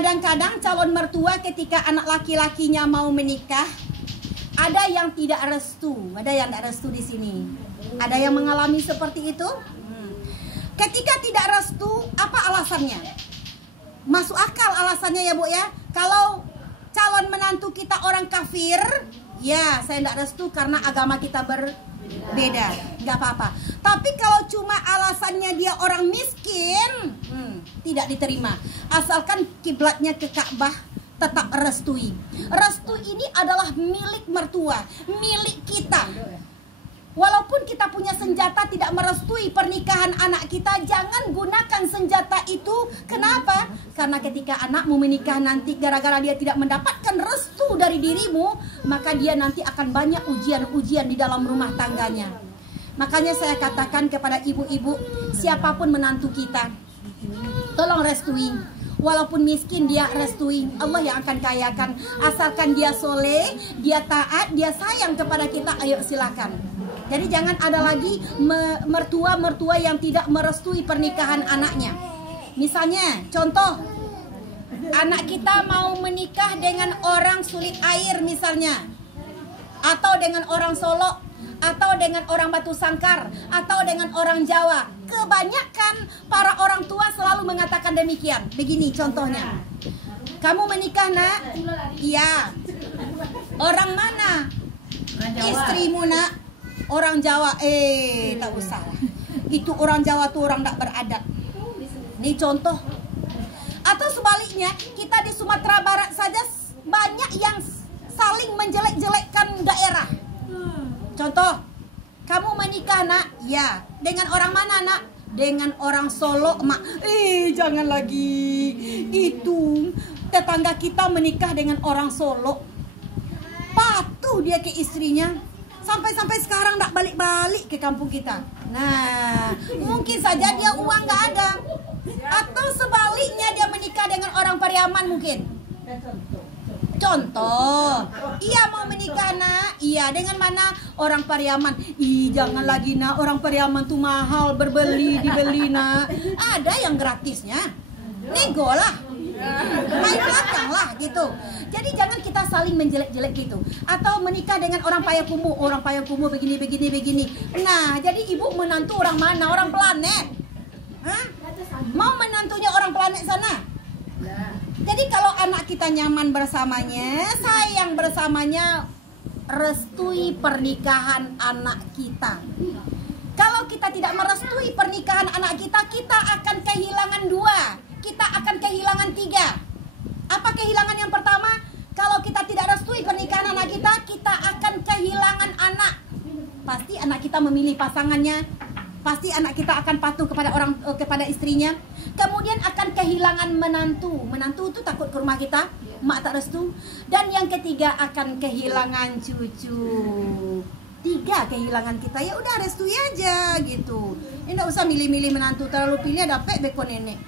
kadang-kadang calon mertua ketika anak laki-lakinya mau menikah, ada yang tidak restu. Ada yang tidak restu di sini. Ada yang mengalami seperti itu? Ketika tidak restu, apa alasannya? Masuk akal alasannya ya Bu ya. Kalau calon menantu kita orang kafir, ya saya tidak restu karena agama kita berbeda, nggak apa-apa. Tapi kalau cuma alasannya dia orang miskin, tidak diterima. Asalkan kiblatnya ke Ka'bah, tetap restui. Restu ini adalah milik mertua, milik kita. Walaupun kita punya senjata tidak merestui pernikahan anak kita, jangan gunakan senjata itu. Kenapa? Karena ketika anakmu menikah nanti gara-gara dia tidak mendapatkan restu dari dirimu, maka dia nanti akan banyak ujian-ujian di dalam rumah tangganya. Makanya saya katakan kepada ibu-ibu, siapapun menantu kita, tolong restui. Walaupun miskin dia restui, Allah yang akan kayakan. Asalkan dia soleh, dia taat, dia sayang kepada kita, ayo silakan. Jadi jangan ada lagi mertua-mertua yang tidak merestui pernikahan anaknya. Misalnya, contoh, anak kita mau menikah dengan orang Sulit Air misalnya, atau dengan orang Solo, atau dengan orang Batu Sangkar, atau dengan orang Jawa. Kebanyakan para orang tua selalu mengatakan demikian. Begini contohnya, kamu menikah nak? Iya. Orang mana? Istrimu nak? Orang Jawa, tak usah. Itu orang Jawa tuh orang tak beradab. Ini contoh. Atau sebaliknya, kita di Sumatera Barat saja banyak yang saling menjelek-jelekkan daerah. Contoh, kamu menikah nak? Ya. Dengan orang mana nak? Dengan orang Solo, mak. Jangan lagi. Itu tetangga kita menikah dengan orang Solo. Patuh dia ke istrinya. Sampai sekarang tak balik-balik ke kampung kita. Nah, mungkin saja dia uang nggak ada. Atau sebaliknya dia menikah dengan orang Pariaman mungkin. Contoh, iya mau menikah nak? Iya, dengan mana? Orang Pariaman. Jangan lagi nak, orang Pariaman tuh mahal, dibeli nak. Ada yang gratisnya. Nego lah. Main belakang lah gitu. Jadi jangan kita saling menjelek-jelek gitu. Atau menikah dengan orang Payakumbuh, orang Payakumbuh begini. Nah, jadi ibu menantu orang mana? Orang planet. Hah? Mau menantunya orang planet sana? Jadi kalau anak kita nyaman bersamanya, sayang bersamanya, restui pernikahan anak kita. Kalau kita tidak merestui pernikahan anak kita, kita akan kehilangan dua. Kita akan kehilangan tiga. Apa kehilangan yang pertama? Kalau kita tidak restui pernikahan anak kita, kita akan kehilangan anak. Pasti anak kita memilih pasangannya. Pasti anak kita akan patuh kepada istrinya. Kemudian akan kehilangan menantu. Menantu itu takut ke rumah kita, mak tak restu. Dan yang ketiga akan kehilangan cucu. Tiga kehilangan kita. Ya udah restui aja gitu. Ini enggak usah milih-milih menantu, terlalu pilih dapat beko nenek.